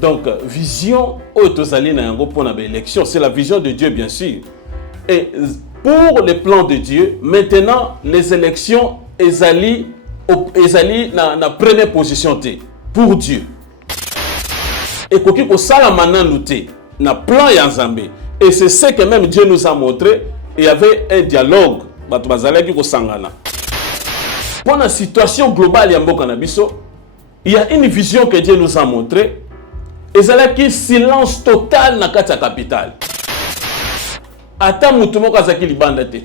Donc, vision autosaline pour l'élection, c'est la vision de Dieu, bien sûr. Et pour les plans de Dieu, maintenant, les élections, elles dans la première position pour Dieu. Et quand on sala maintenant noté, na plan Yanzambe. Et c'est ce que même Dieu nous a montré. Il y avait un dialogue. Pour la situation globale, il y a une vision que Dieu nous a montrée. Et c'est là qu'il y a silence total dans la capitale.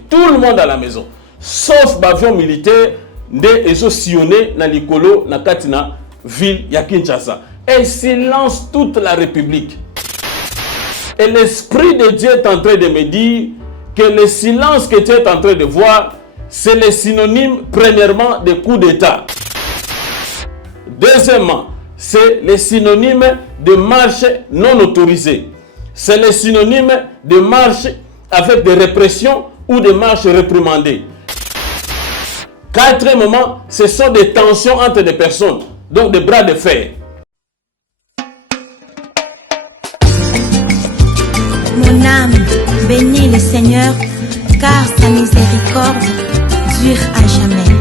Tout le monde à la maison. Sauf l'avion militaire, ils ont sillonné dans l'écolo, dans la ville de Kinshasa. Et silence toute la République. Et l'Esprit de Dieu est en train de me dire que le silence que tu es en train de voir, c'est le synonyme, premièrement, de coup d'État. Deuxièmement, c'est le synonyme de marche non autorisée. C'est le synonyme de marche avec des répressions ou des marches réprimandées. Quatrièmement, ce sont des tensions entre des personnes, donc des bras de fer. Mon âme bénit le Seigneur, car sa miséricorde dure à jamais.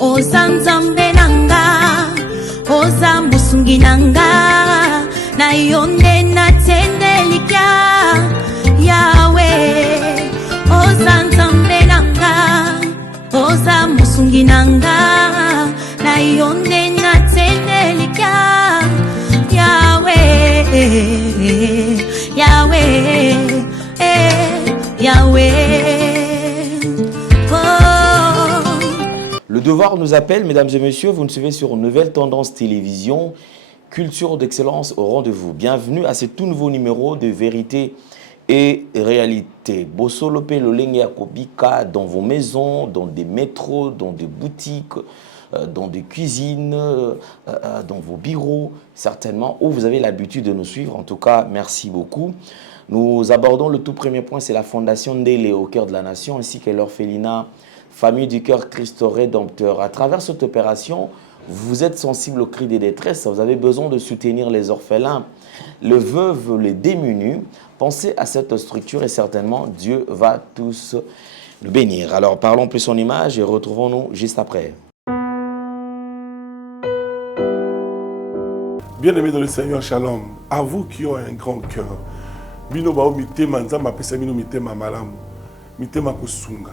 Oza nzambe nanga, oza musungi nanga, na yonde na tendelika. Yahweh, oza nzambe nanga, oza musungi nanga, na yonde na tendelika. Yahweh, Yahweh, Yahweh. Le devoir nous appelle, mesdames et messieurs, vous nous suivez sur Nouvelle Tendance Télévision, culture d'excellence au rendez-vous. Bienvenue à ce tout nouveau numéro de Vérité et Réalité. Bosolope Lolenge Akobika dans vos maisons, dans des métros, dans des boutiques, dans des cuisines, dans vos bureaux, certainement, où vous avez l'habitude de nous suivre. En tout cas, merci beaucoup. Nous abordons le tout premier point, c'est la fondation Ndélé au cœur de la nation, ainsi que l'orphelinat Famille du Cœur Christ Rédempteur. À travers cette opération, vous êtes sensible aux cris des détresses, vous avez besoin de soutenir les orphelins, les veuves, les démunis. Pensez à cette structure et certainement Dieu va tous le bénir. Alors parlons plus en image et retrouvons-nous juste après. Bien-aimés dans le Seigneur, shalom. À vous qui ont un grand cœur. Bino bao mitema nzamba pesa bino mitema malamu. Mitema kosunga.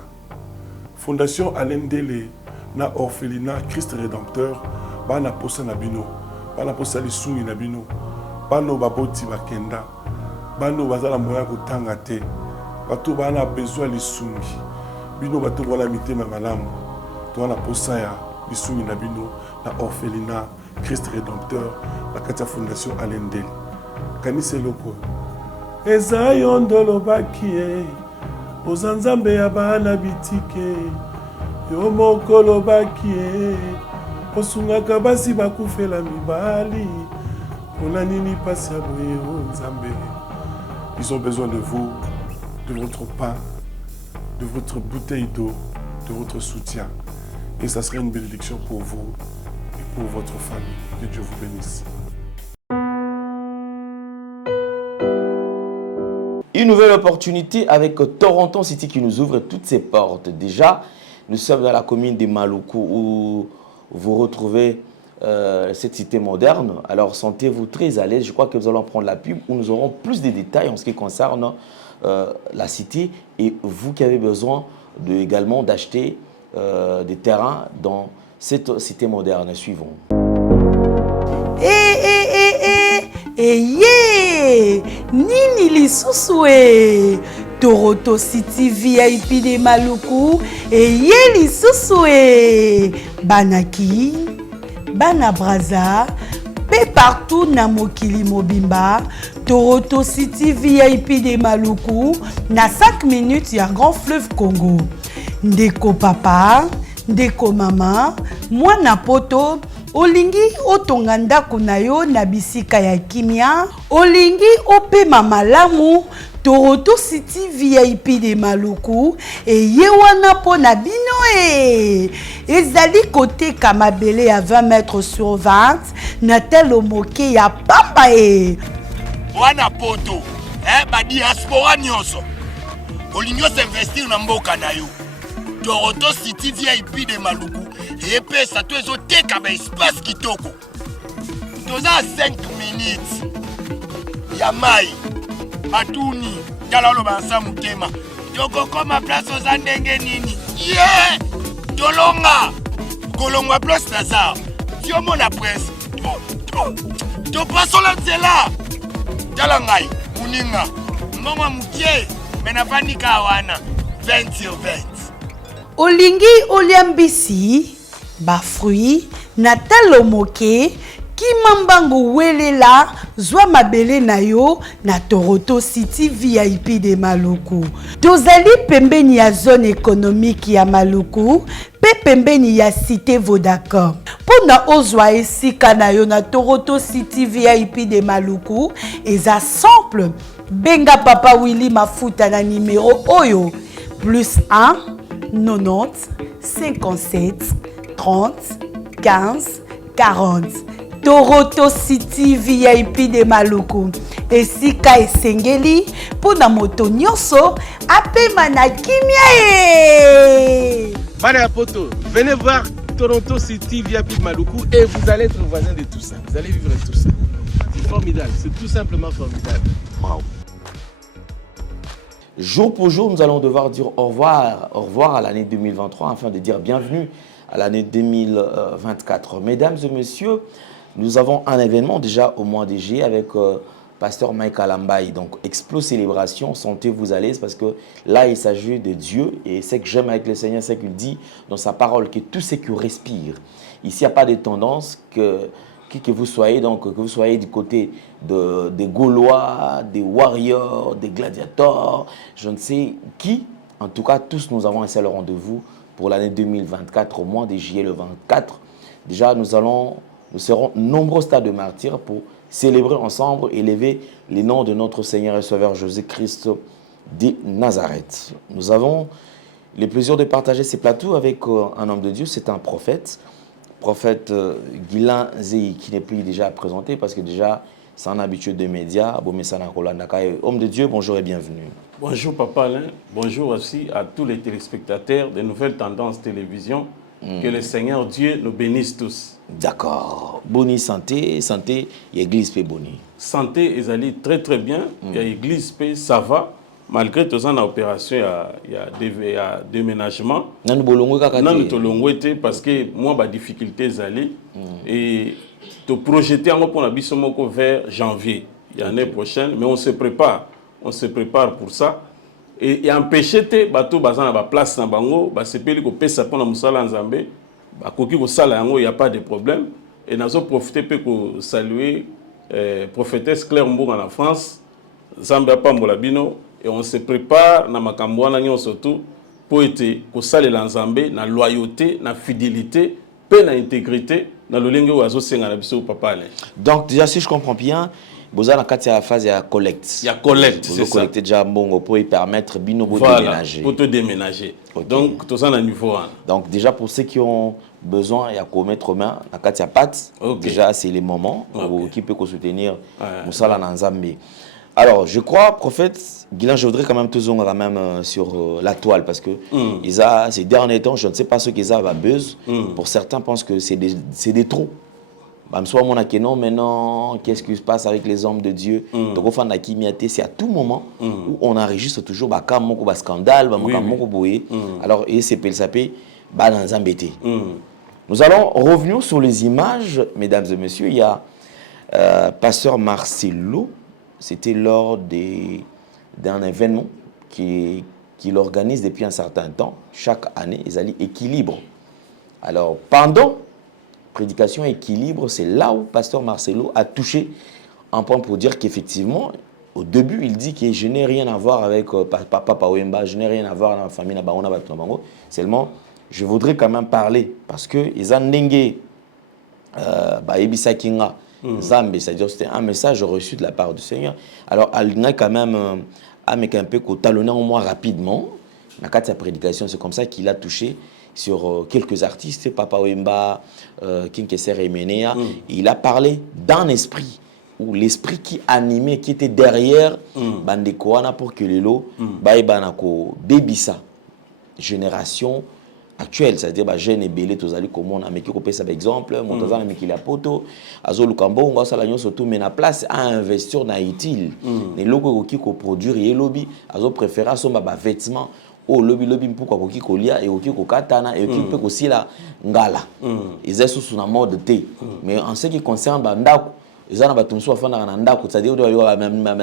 Fondation Alendele na orphelinat Christ Rédempteur bana posa na bino. Bana posa lisungi na bino. Bano baboti bakenda. Bano bazala moya kotanga te. Bato bana besoin lisungi. Bino bato wala mitema malamu. To na posa ya lisungi na bino na orphelinat Christ Rédempteur, la Katia Fondation Alendele. Kanise loko. Eza yondolo bakie, ozanzambe ya bana bitike, yo mokolo bakie, osungaka basi bakufela mibali, pona nini pasi ya boye onzambe. Ils ont besoin de vous, de votre pain, de votre bouteille d'eau, de votre soutien. Et ça serait une bénédiction pour vous. Pour votre famille. Que Dieu vous bénisse. Une nouvelle opportunité avec Toronto City qui nous ouvre toutes ses portes. Déjà, nous sommes dans la commune de Maluku où vous retrouvez cette cité moderne. Alors, sentez-vous très à l'aise. Je crois que nous allons prendre la pub où nous aurons plus de détails en ce qui concerne la cité. Et vous qui avez besoin également d'acheter des terrains dans cette cité moderne. Suivons. Nini lisusu Toronto City VIP de Maluku lisusu Banaki Bana Braza pe partout na mokili mobimba. Toronto City VIP de Maluku na 5 minutes ya Grand Fleuve Congo. Ndeko papa, ndeko mama, mwana poto olingi otonga ndako na yo na bisika ya kimia, olingi opema malamu, Toronto City VIP de Maluku eye wana po na bino ezali kote kamabele à 20 mètres sur 20 na telo moke ya pamba wana poto ba diaspora nyonso olingi investir na mboka na yo. Toronto City VIP de Maluku epesa to ezoteka ba espace kitoko. Toza 5 minutes ya mai Matuni, Jalalo Bansa Mutema. Toko koma place oza ndenge nini? Yeah! Tolonga! Kolongwa place Lazare. Tiomo na presse. To pasola nzela. Talangai, Muninga. Mbongo mukie, menafandika wana. 20 sur 20. Olingi oliambisi, ba fruit, na talo moke, Kimambango welela zwa mabele na yo na Toronto City VIP de Maluku. Tozali pembeni ya zone économique ya Maluku, pe pembeni ya cité Vodacom. Pona ozwa esika na yo na Toronto City VIP de Maluku, eza simple. Benga Papa Willy Mafuta na numéro oyo +1 90 57 30 15 40. Toronto City VIP de Maluku. Esika esengeli pona moto nyonso apema na kimia. Bana ya poto, venez voir Toronto City VIP de Maluku et vous allez être voisin de tout ça. Vous allez vivre tout ça. C'est formidable, c'est tout simplement formidable. Wow. Jour pour jour, nous allons devoir dire au revoir à l'année 2023 afin de dire bienvenue à l'année 2024. Mesdames et messieurs, nous avons un événement déjà au mois de juillet avec Pasteur Mike Alambaï. Donc, Explo Célébration, sentez-vous à l'aise parce que là, il s'agit de Dieu. Et ce que j'aime avec le Seigneur, c'est qu'il dit dans sa parole que tout ce qui respire. Ici, il n'y a pas de tendance que vous soyez, donc, que vous soyez du côté des Gaulois, des Warriors, des Gladiators, je ne sais qui. En tout cas, tous nous avons un seul rendez-vous pour l'année 2024, au mois de juillet le 24. Déjà, nous serons nombreux stades de martyrs pour célébrer ensemble, élever les noms de notre Seigneur et Sauveur Jésus-Christ de Nazareth. Nous avons le plaisir de partager ces plateaux avec un homme de Dieu, c'est un prophète Guilain Zéhi, qui n'est plus déjà présenté parce que déjà, c'est un habitué des médias. Homme de Dieu, bonjour et bienvenue. Bonjour Papa Alain, bonjour aussi à tous les téléspectateurs de Nouvelles Tendances Télévision. Que le Seigneur Dieu nous bénisse tous. D'accord. Boni santé, l'église peut boni. Santé, ils allaient très très bien. L'église peut, ça va. Malgré tout ça, l'opération, il y a déménagement. Non, parce que moi, ma difficulté, et de projeter pour la bisomoko vers janvier, l'année prochaine, mais on se prépare pour ça. Et empêcher te bateau bazana ba place na bango ba sepeli ko pesa pona musala nzambe ba koki ko sala yango il y a pas de problème et nazo profiter pe ko saluer prophétesse Claire Mbonga en France Zambia pambola bino et on se prépare na makambo wana nyo surtout pour être ko salela nzambe na loyauté na fidélité pe na intégrité na lolenge wazo senga na biso papa. Donc déjà si je comprends bien vous avez la phase de collecte. Il y a collecte, c'est ça. Collecter déjà bon pour permettre de déménager. Pour te déménager. Okay. Donc tout ça à niveau 1. Donc déjà pour ceux qui ont besoin, il y a qu'à mettre main à Katia Pat. Déjà c'est les moments qui peut soutenir Moussala Nanzambe. Alors je crois prophète Guilain, je voudrais quand même te zonger quand même sur la toile parce que ces derniers temps, je ne sais pas ce qu'ils ont à buzz. Pour certains pensent que c'est des trous. Soit mon non, maintenant, qu'est-ce qui se passe avec les hommes de Dieu? Donc, au fond, c'est à tout moment où on enregistre toujours un scandale, alors, et c'est PLSAP, dans un BT. Nous allons revenir sur les images, mesdames et messieurs. Il y a Pasteur Marcelo, c'était lors d'un événement qu'il organise depuis un certain temps. Chaque année, ils allaient équilibre. Alors, pendant prédication équilibre, c'est là où Pasteur Marcelo a touché un point pour dire qu'effectivement, au début, il dit que je n'ai rien à voir avec Papa Pawemba, je n'ai rien à voir dans la famille Nabaona Batunabango. Seulement, je voudrais quand même parler parce que ils ont dengue Ebisa Kinga, Zambé, c'est-à-dire c'était un message reçu de la part du Seigneur. Alors, il a quand même un peu talonné au moins rapidement. Dans sa prédication, c'est comme ça qu'il a touché sur quelques artistes, Papa Wemba, Kinkeser et Menea. Il a parlé d'un esprit, ou l'esprit qui animait, qui était derrière Bandekoana pour que les lots, Baïbanako, Bébissa, génération actuelle, c'est-à-dire jeune et belé, tous allés comme on a mis qui ça par exemple, mon tazan a mis qu'il a poto, Azo Lukambo, on va s'allier surtout, mais la place à investir dans utile. Les locaux qui produire et lobby, Azo préféra son vêtements. Oh, lobby pourquoi koki kolia et koki kokatana et koki peut aussi la ngala. Ils sont sous la mode thé. Mais en ce qui concerne bandako, ils ont batumso afana na ndako, c'est-à-dire de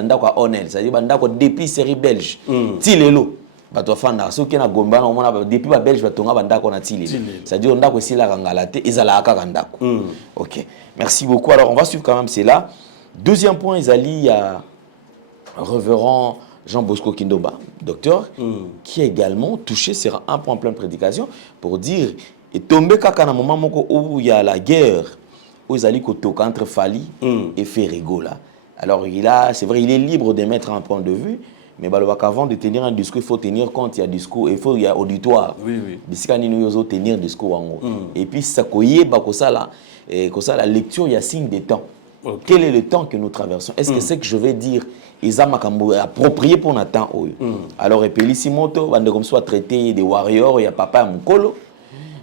ndako à Onel, c'est-à-dire bandako depuis série belge. Tilelo. Bato afana so ki na gomba na mona depuis ba belge batonga bandako na tilelo. C'est-à-dire ndako aussi la ngala thé, ils ala aka ndako. OK. Merci beaucoup. Alors on va suivre quand même c'est là. Deuxième point, ils allient à révérend Jean Bosco Kindoba, docteur, qui a également touché sur un point plein de prédication pour dire, et tombé quand à un moment où il y a la guerre, où ils allaient entre Fali et Ferrigo là. Alors c'est vrai, il est libre de mettre un point de vue, mais avant de tenir un discours, il faut tenir compte, il y a discours, il y a auditoire. Oui. Il faut tenir discours. Et puis, ça la lecture, il y a signe des temps. Okay. Quel est le temps que nous traversons? Est-ce que c'est que je vais dire est approprié pour notre temps? Alors, et puis, ici, moto, comme soit traité des warriors, il y a papa Mukolo,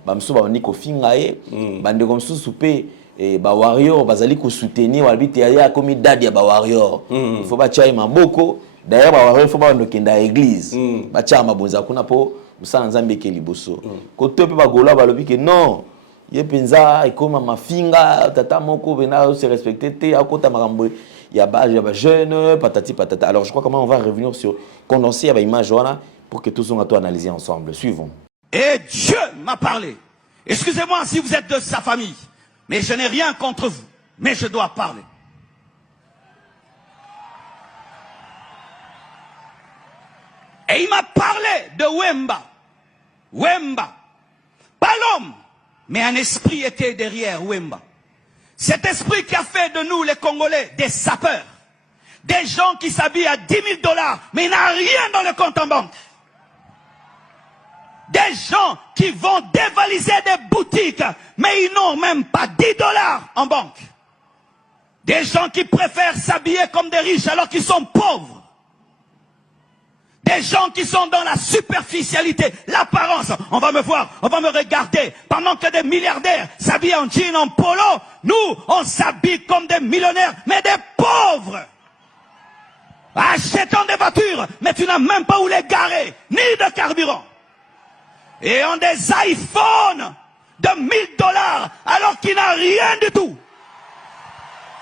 bamso ba niko fingae, bande comme souper et ba warrior, bazali ko soutenir, walbite ya comme dadi ya ba warrior. Il faut ba tchai maboko. D'ailleurs, ba warrior faut ba ndokenda église. Ba tcha mabonza kuna po musana nzambe ke liboso. Kote pe ba gola ba lobi ke non. Ye penza ekoma mafinga tata moko bena se respecter te akota makambo ya ba jeune patati patata. Alors je crois comment on va revenir sur condenser à image voilà pour que tous on va tout analyser ensemble. Suivons. Et Dieu m'a parlé. Excusez-moi si vous êtes de sa famille, mais je n'ai rien contre vous, mais je dois parler. Et il m'a parlé de Wemba. Wemba. Pas l'homme. Mais un esprit était derrière Wemba. Cet esprit qui a fait de nous, les Congolais, des sapeurs. Des gens qui s'habillent à 10 000 $, mais il n'a rien dans le compte en banque. Des gens qui vont dévaliser des boutiques, mais ils n'ont même pas 10 $ en banque. Des gens qui préfèrent s'habiller comme des riches alors qu'ils sont pauvres. Des gens qui sont dans la superficialité, l'apparence. On va me voir, on va me regarder. Pendant que des milliardaires s'habillent en jean, en polo, nous, on s'habille comme des millionnaires, mais des pauvres. Achetons des voitures, mais tu n'as même pas où les garer, ni de carburant. Et ont des iPhones de 1 000 $, alors qu'il n'a rien du tout.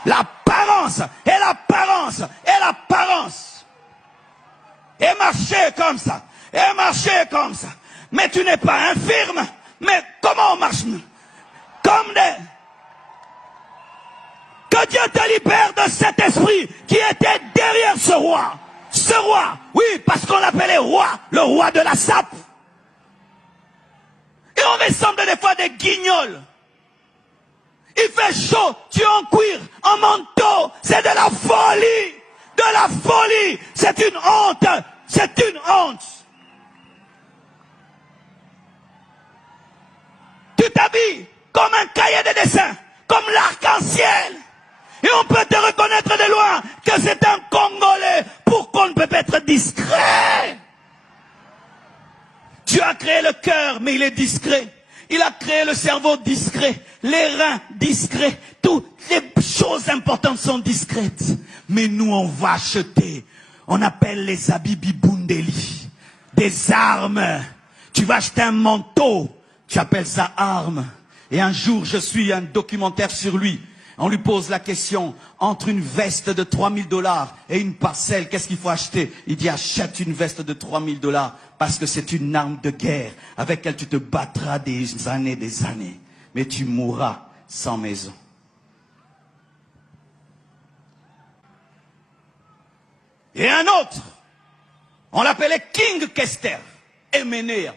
L'apparence, et l'apparence, et l'apparence. Et marcher comme ça, et marcher comme ça. Mais tu n'es pas infirme. Mais comment on marche? Comme des... Que Dieu te libère de cet esprit qui était derrière ce roi. Ce roi, oui, parce qu'on l'appelait roi, le roi de la sape. Et on ressemble des fois des guignols. Il fait chaud, tu es en cuir, en manteau. C'est de la folie. De la folie. C'est une honte. C'est une honte. Tu t'habilles comme un cahier de dessin, comme l'arc-en-ciel. Et on peut te reconnaître de loin que c'est un Congolais. Pourquoi on ne peut pas être discret? Dieu a créé le cœur, mais il est discret. Il a créé le cerveau discret, les reins discrets. Toutes les choses importantes sont discrètes. Mais nous, on va acheter. On appelle les habits bibundeli. Des armes. Tu vas acheter un manteau. Tu appelles ça arme. Et un jour, je suis un documentaire sur lui. On lui pose la question, entre une veste de 3 000 $ et une parcelle, qu'est-ce qu'il faut acheter? Il dit, achète une veste de 3 000 $, parce que c'est une arme de guerre, avec laquelle tu te battras des années, mais tu mourras sans maison. Et un autre, on l'appelait King Kester, Emenea.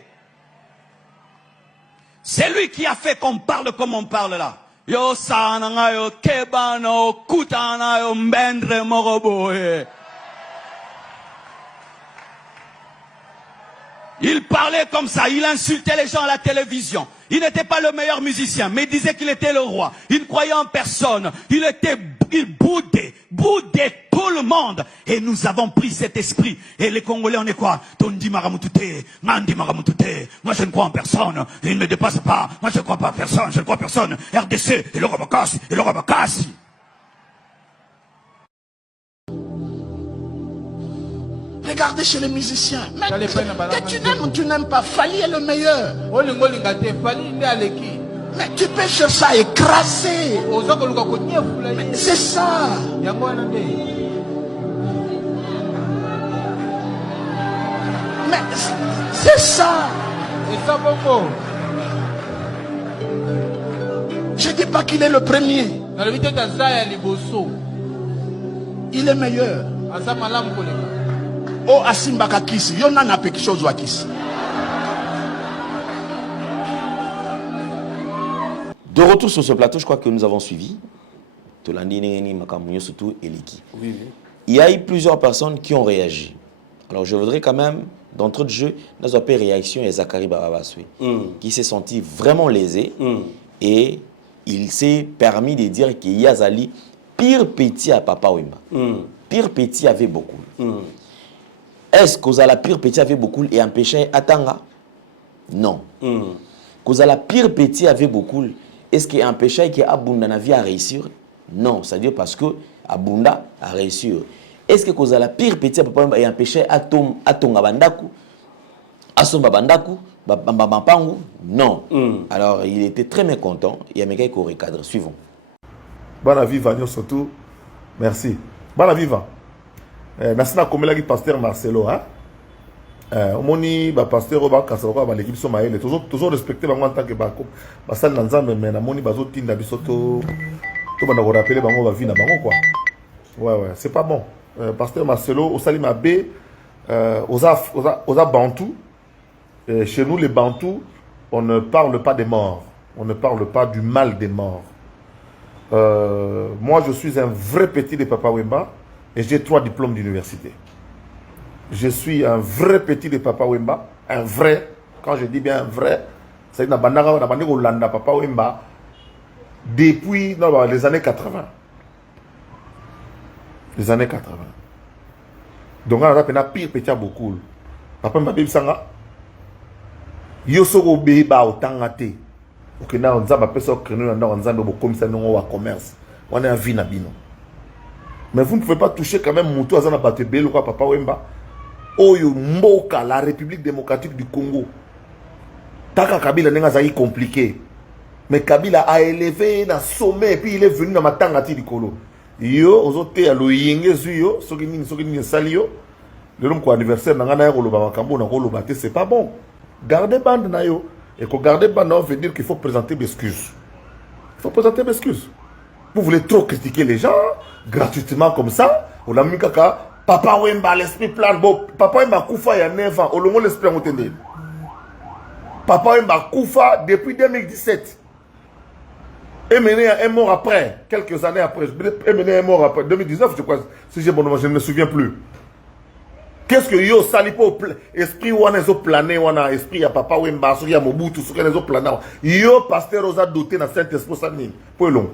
C'est lui qui a fait qu'on parle comme on parle là. Yo sana nga yo kebana yo kutana yo mbendre moroboe. Il parlait comme ça, il insultait les gens à la télévision. Il n'était pas le meilleur musicien, mais il disait qu'il était le roi. Il ne croyait en personne. Il boudait tout le monde. Et nous avons pris cet esprit. Et les Congolais, on est quoi? Tondi Maramutute, Mandi Maramutute. Moi, je ne crois en personne. Il ne me dépasse pas. Moi, je ne crois pas à personne. Je ne crois à personne. RDC, et le Rabakassi, et le Rabakassi. Regardez chez les musiciens. Mais que tu n'aimes pas, Fali est le meilleur. Mais tu peux chercher ça écraser. Mais c'est ça. Mais c'est ça. Je ne dis pas qu'il est le premier. Il est meilleur. Oh, Asimba Kakisi, yon n'a pas quelque chose ou Akisi. De retour sur ce plateau, je crois que nous avons suivi Tolandi Nengeni Makamunyo surtout Eliki. Oui. Il y a eu plusieurs personnes qui ont réagi. Alors je voudrais quand même, d'entrée de jeu, nous avons fait réaction à Zakari Barabasui, qui s'est senti vraiment lésé et il s'est permis de dire qu'il y a Zali pire petit à Papa Wemba. Pire petit avait beaucoup. Est-ce que la pire petit avait beaucoup et empêchait Atanga? Non. Que la pire petit avait beaucoup, est-ce qu'il empêchait que Abunda Navi a réussir? Non. C'est-à-dire parce que Abunda a réussi. Est-ce que la pire petit a empêché Atonga Bandaku, Asomba Bandaku, Bampangu? Non. Alors il était très mécontent. Il y a quelqu'un qui aurait cadre. Suivons. Bana viva surtout. Merci. Bana viva. Merci à comme pasteur Marcelo. Omoni ba pasteur ba kasaba ba l'équipe somaïle toujours respecter en tant que ba basal nanzambe mais na moni bazo tinda bisoto to bana ko rappeler bango ba vie na bango quoi. Ouais, c'est pas bon. Pasteur Marcelo au Salima B aux Bantou. Chez nous les Bantous, on ne parle pas des morts. On ne parle pas du mal des morts. Moi je suis un vrai petit de Papa Wemba. Et j'ai 3 diplômes d'université. Je suis un vrai petit de Papa Wemba. Un vrai. Quand je dis bien un vrai, c'est une Hollanda Papa Wemba depuis les années 80. Les années 80. Donc on a pire petit à beaucoup. Papa Wemba Bibsanga. Yosoko Beba Otangate. Ok, na on zaba peso krenu na on zamba commissaire non wa commerce. On est en vie na bino. Mais vous ne pouvez pas toucher quand même Moutou Azana Batebelo quoi Papa Wemba. Oyo Mboka, la République démocratique du Congo. Taka Kabila n'est pas compliqué. Mais Kabila a élevé dans sommet et puis il est venu dans ma tangati du Kolo. Yo, aux autres, à l'Oyingue, Zuyo, Sogini Salio, le nom quoi anniversaire, Nangana Roloba Makambo, Nangoloba, c'est pas bon. Gardez bande Nayo. Et que garder bande veut dire qu'il faut présenter des excuses. Il faut présenter des excuses. Vous voulez trop critiquer les gens gratuitement comme ça? On a mis kaka Papa Wemba l'esprit plan bon. Papa Wemba Koufa il y a 9 ans. On le l'esprit en tenir. Papa Wemba Koufa depuis 2017. Emmené est mort après, quelques années après. Emmené est mort après 2019 je crois. Si j'ai bon nom, je ne me souviens plus. Qu'est-ce que yo salipo esprit wana zo plané wana esprit ya Papa Wemba so ya Mobutu so ya zo plané. Yo pasteur osa doté na Saint-Esprit sanini. Pour long.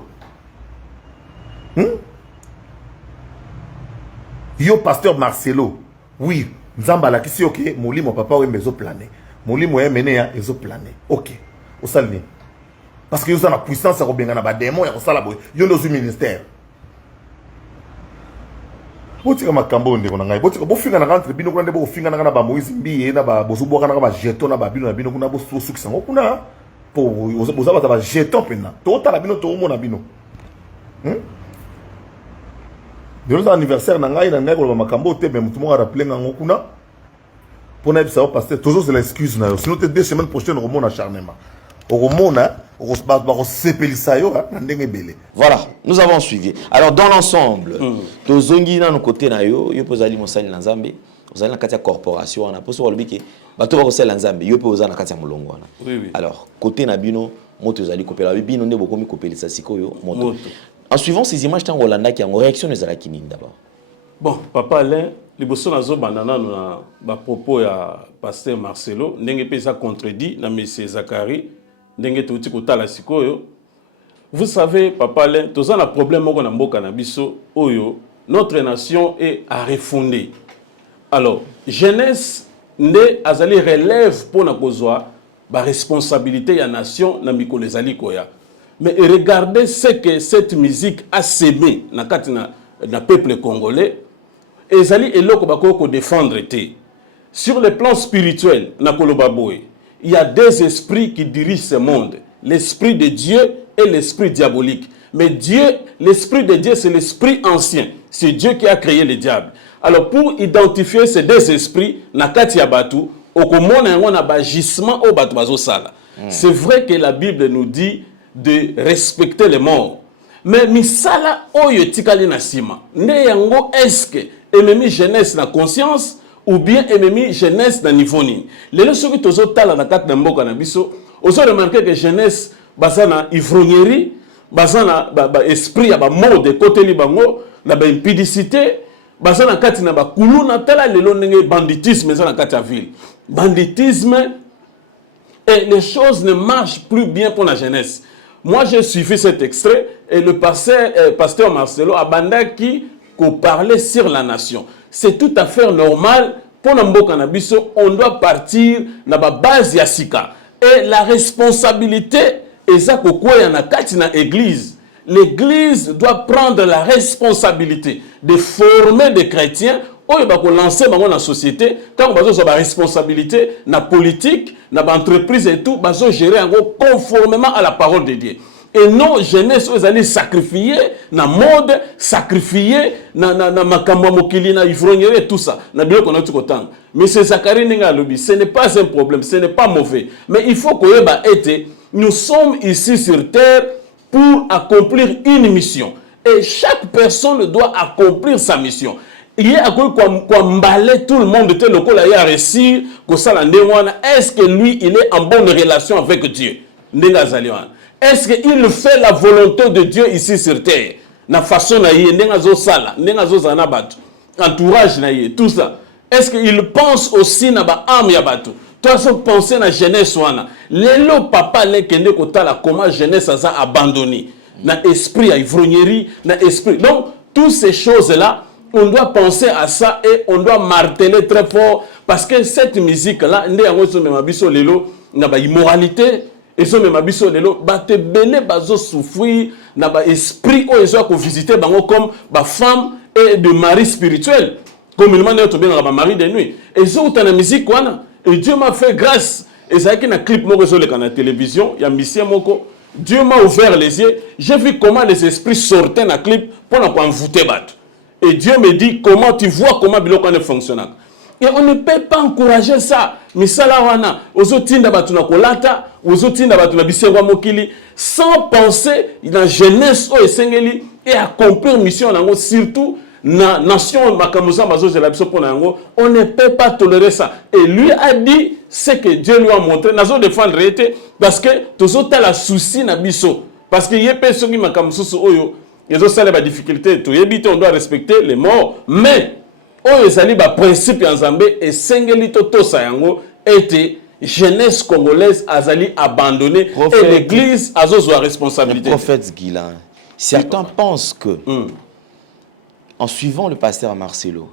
Yo pasteur Marcelo, oui, Nzambala qui si ok, Molimo Papa Wemba zo plané. Molimo est mené à ezo plané. Ok, au salni. Parce que yo a la puissance à Robenga na ba démon ya kosala boy. Yo no ministère. Botika makambo ndeko na ngai. Botika bo finga na rentre bino kuna ndebo finga na ba Moïse Mbiye na ba bozo boka na ba jeton na ba bino kuna bo sukisa ngokuna. Po boza ba jeton pena. To ta la bino to mo na bino. De notre anniversaire na ngai ko makambo te mais mutumo rappeler ngango kuna. Pour na bisa pasteur toujours c'est l'excuse na yo. Sinon te 2 semaines prochaines au monde acharnement. Voilà, nous avons suivi. Alors dans l'ensemble, tozongi na no côté na yo, yo pozali mosali na Nzambe, ozali na kati ya corporation na poso lobiki, bato ba kosala Nzambe, yo pe ozali na kati ya mulongo wana. Oui. Alors côté na bino, moto ezali kopela bino nde bokomi kopelisa sikoyo moto. En suivant ces images tant Hollanda qui en réaction ezalaki nini d'abord? Bon, papa Alain, liboso nazo banana na ba propos ya pasteur Marcelo, ndenge pesa contredit na monsieur Zakari, ndenge touti kotala sikoyo. Vous savez, papa Alain, tous un problème moko na mboka na biso oyo, notre nation est à refonder. Alors, jeunesse nde azali relève pour na kozwa ba responsabilité ya nation na mikolo ezali koya. Mais regardez ce que cette musique a sémé na kati na peuple congolais. Ezali eloko bakoko défendre té. Sur le plan spirituel, na Kolobaboé, il y a deux esprits qui dirigent ce monde. L'esprit de Dieu et l'esprit diabolique. Mais Dieu, l'esprit de Dieu, c'est l'esprit ancien. C'est Dieu qui a créé le diable. Alors pour identifier ces deux esprits, na kati ya batu, okomona yango na bagissement au batu bazo sala. C'est vrai que la Bible nous dit de respecter les morts. Mais misala oyo tikali na sima. Ne yango est-ce ennemi jeunesse na conscience ou bien ennemi jeunesse na niveau nini. Lelo soki tozo tala na kati na mboka na biso, ozo remarquer que jeunesse basana ivrognerie, basana ba esprit ya ba mort de côté li bango, na ba impudicité, basana kati na ba kuluna tala lelo ndenge banditisme za na kati ya ville. Banditisme et les choses ne marchent plus bien pour la jeunesse. Moi, j'ai suivi cet extrait et le pasteur Marcelo Abanda qui parlait sur la nation. C'est tout à fait normal pour Nambo Kanabiso, on doit partir dans la base Yassika. Et la responsabilité est ça pourquoi il y en a quatre dans l'église. L'église doit prendre la responsabilité de former des chrétiens. Oyo ba ko lancer bango na société quand bazo so ba responsabilité na politique na ba entreprise et tout bazo gérer ngo conformément à la parole de Dieu et non jeunesse aux allez sacrifier na mode sacrifier na makambo mokili na ivrognerie tout ça na bio ko na tout autant mais c'est Zakari ninga lobi ce n'est pas un problème ce n'est pas mauvais mais il faut que ba été nous sommes ici sur terre pour accomplir une mission et chaque personne doit accomplir sa mission. Il y a quoi mballer tout le monde tel le col a réussi que ça la néwana est-ce que lui il est en bonne relation avec Dieu ndenga zaliwan est-ce que il fait la volonté de Dieu ici sur terre na façon na yé ndenga zo sala ndenga zo zana batu entourage na yé tout ça est-ce que il pense aussi na ba âme ya batu toi so penser na jeunesse wana lelo papa le kende ko tala comment jeunesse a abandonné na esprit ya ivrognerie na esprit donc toutes ces choses là on doit penser à ça et on doit marteler très fort parce que cette musique là ndé yango so mema biso lelo na ba immoralité et so mema biso lelo ba te belé bazo souffrir na ba esprit o ezo ko visiter bango comme ba femme et de mari spirituel comme il m'a dit to bien ba mari de nuit et so utana musique wana et Dieu m'a fait grâce et ça qui na clip moko so le kana télévision ya misien moko Dieu m'a ouvert les yeux j'ai vu comment les esprits sortaient na clip pour na ko envoûter bat. Et Dieu me dit comment tu vois comment Biloko ne fonctionne. Et on ne peut pas encourager ça. Mais ça là wana, ozotinda batuna kolata, ozotinda batuna bisengwa mokili sans penser dans jeunesse o esengeli et accomplir mission nango surtout na nation makamuza mazo de la biso pona yango, on ne peut pas tolérer ça. Et lui a dit ce que Dieu lui a montré, nazo défendre été parce que tozota la souci na biso parce que yepé songi makamususu oyo. Ils ont ça les difficultés. On doit respecter les morts. Mais, on est ba principe en Zambé et Sengelito Tosayango était jeunesse congolaise azali abandonnée et l'église a sa responsabilité. Le prophète Guilain, certains pensent que, en suivant le pasteur Marcelo,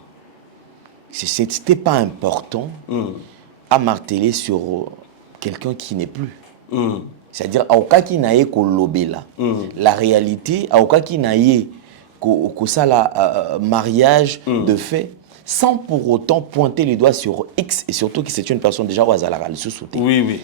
ce n'était pas important à marteler sur quelqu'un qui n'est plus. C'est-à-dire, aokaki na ye ko lobela. La réalité, aokaki na ye ko sala mariage de fait, sans pour autant pointer les doigts sur X et surtout que c'est une personne déjà au Azalara, le sous-sauté. Oui.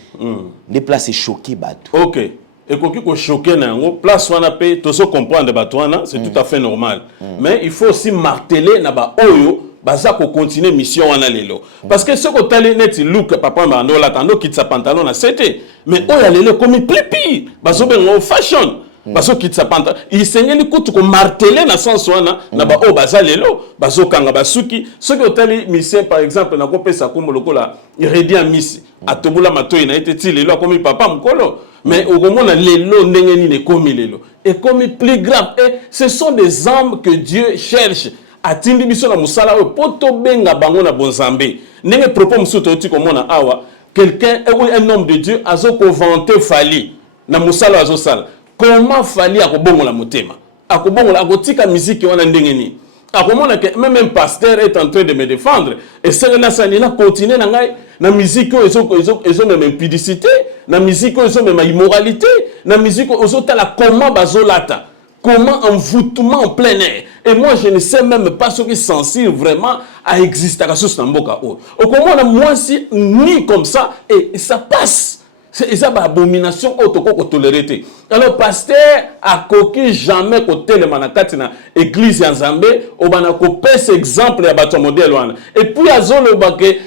Les places choquées, bateau. Ok. Et quand tu choqué, place wana pe, tout ça comprendre batouana, c'est tout à fait normal. Mais il faut aussi marteler na ba oyo. Baza ko continuer mission wana lelo parce que ce ko tali net look papa mando la tando kitsa pantalon na c'était mais oya lelo comme plipi bazo bengo fashion bazo kitsa pantalon il sengeli kutu ko marteler na sens wana na ba o baza lelo bazo kanga basuki ce ko tali mission par exemple na ko pesa ko moloko la iredi a miss atobula matoyi na été ti lelo comme papa mkolo Mais au moment où l'élo n'est comme l'élo. Et comme plus grave, et ce sont des âmes que Dieu cherche. A tindi biso na musala we poto benga bango na bonzambe. Nenge propos musuto oti komona awa. Quelqu'un, un homme de Dieu, a vanté Fali na musala azo sala. Comment Fali a kobongo la motema? A kobongo la kotika musique wana ndengeni. A komona que même un pasteur est en train de me défendre. Et c'est là ça nina continuer na ngai na musique ils ont même impudicité, na musique ils ont même immoralité, na musique ils ont tala comment bazolata. Comment envoûtement en plein air. Et moi, je ne sais même pas ce qui est censé vraiment à exister à ce Namboka. Comment on a moi si ni comme ça et ça passe. C'est ça, abomination autoco toléré. Alors, pasteur a coqué jamais côté le manakati na église en Zambé, au banako pèse exemple à bateau modèle. Et puis, à zone baké,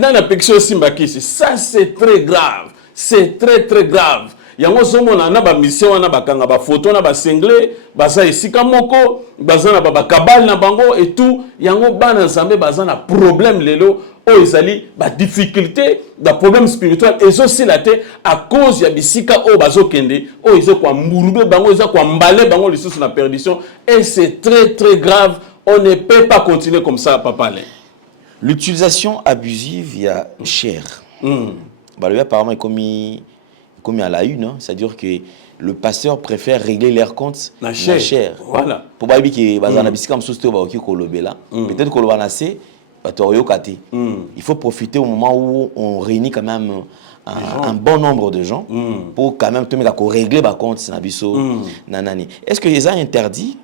dans la picture Simbakisi, ça c'est très grave. C'est très très grave. Yango zongo na ba mission na bakanga ba photo na ba single baza esika moko baza na ba kabal na bango et tout yango bana Nzambe baza na problème lelo o ezali ba difficulté da problème spirituel et aussi la té à cause ya bisika o bazo kende o izo kwa mbulube bango izo kwa mbale bango lisusu na perdition et c'est très très grave. On ne peut pas continuer comme ça papa. L'utilisation abusive il y a cher. Bah lui apparemment comme à la une, hein, c'est-à-dire que le pasteur préfère régler leurs comptes la chair. Voilà. Pour pas dire que bazana bisika msosto ba oki kolobela, peut-être kolobana c'est batorio kate. Il faut profiter au moment où on réunit quand même un bon nombre de gens pour quand même régler ba compte na biso nanani. Est-ce que les a interdit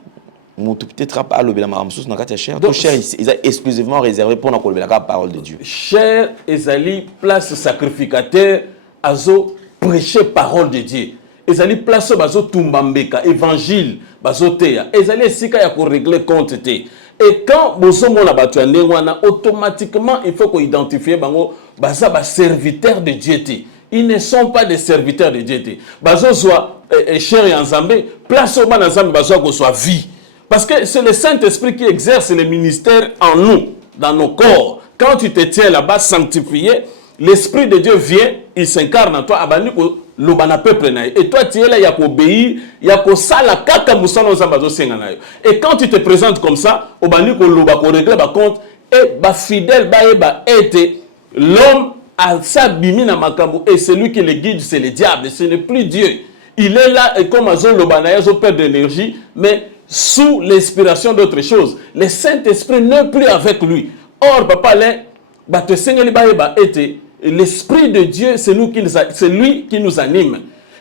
peut-être pas lobela maramsos na kati cher. Donc cher ils est exclusivement réservé pour na kolobela la parole de Dieu. Cher ezali place sacrificateur azo prêcher parole de Dieu. Ezali place bazo tumbambeka évangile bazo teya. Ezali sika ya ko régler compte te. Et quand bozo mona batu ya ndengwana automatiquement il faut qu'on identifie bango baza ba serviteurs de Dieu te. Ils ne sont pas des serviteurs de Dieu te. Bazo soit cher ya Nzambe place au bana Nzambe bazo ko soit vie. Parce que c'est le Saint-Esprit qui exerce le ministère en nous, dans nos corps. Quand tu te tiens là-bas sanctifié, l'Esprit de Dieu vient, il s'incarne en toi, abani ko lobana peuple na. Et toi tu es là, il y a qu'obéir, il y a que ça la kaka musano zambazo senga na yo. Et quand tu te présentes comme ça, obani ko loba ko régler ba compte et ba fidèle ba eba été l'homme a sa bimi na makambo et celui qui le guide c'est le diable, ce n'est plus Dieu. Il est là et comme azon lobana yazo perd d'énergie, mais sous l'inspiration d'autre chose. Le Saint-Esprit n'est plus avec lui. Or papa là ba te sengeli ba eba été l'Esprit de Dieu, c'est lui qui nous anime.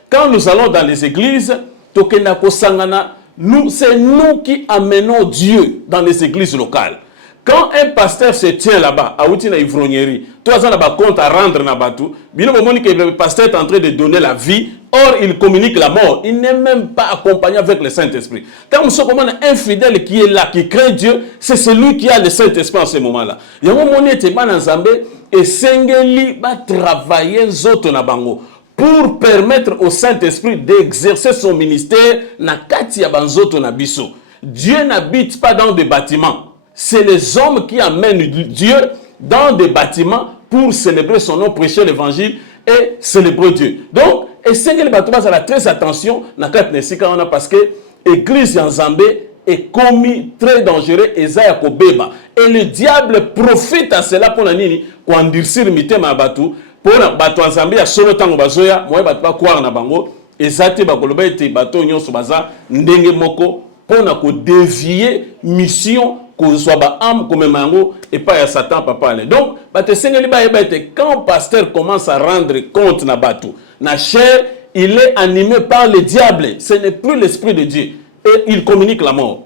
Quand nous allons dans les églises, c'est nous qui amenons Dieu dans les églises locales. Quand un pasteur se tient là-bas, à Outina Ivrognerie, toi, tu as un compte à rendre na batou, le pasteur est en train de donner la vie, or il communique la mort. Il n'est même pas accompagné avec le Saint-Esprit. Quand on se commande un fidèle qui est là, qui craint Dieu, c'est celui qui a le Saint-Esprit en ce moment-là. Il y a un moment où il y a un Zambé, et Sengeli va travailler zoto na bango pour permettre au Saint-Esprit d'exercer son ministère na kati ya banzoto na biso. Dieu n'habite pas dans des bâtiments. C'est les hommes qui amènent Dieu dans des bâtiments pour célébrer son nom, prêcher l'évangile et célébrer Dieu. Donc, et Sengeli Batouba, ça a très attention na kati nesika wana parce que l'église en Zambé est commis très dangereux et et le diable profite à cela pour nini pour endurcir mitema batu pour batu Nzambe ya solo tango bazoya moye batu ba croire na bango ezate ba koloba ete bato nyonso baza ndenge moko pour na ko dévier mission ko soit ba âme comme mango et pas ya Satan papa. Donc batu sengeli ba yeba ete quand pasteur commence à rendre compte na batu na chair, il est animé par le diable, ce n'est plus l'esprit de Dieu. Et il communique la mort.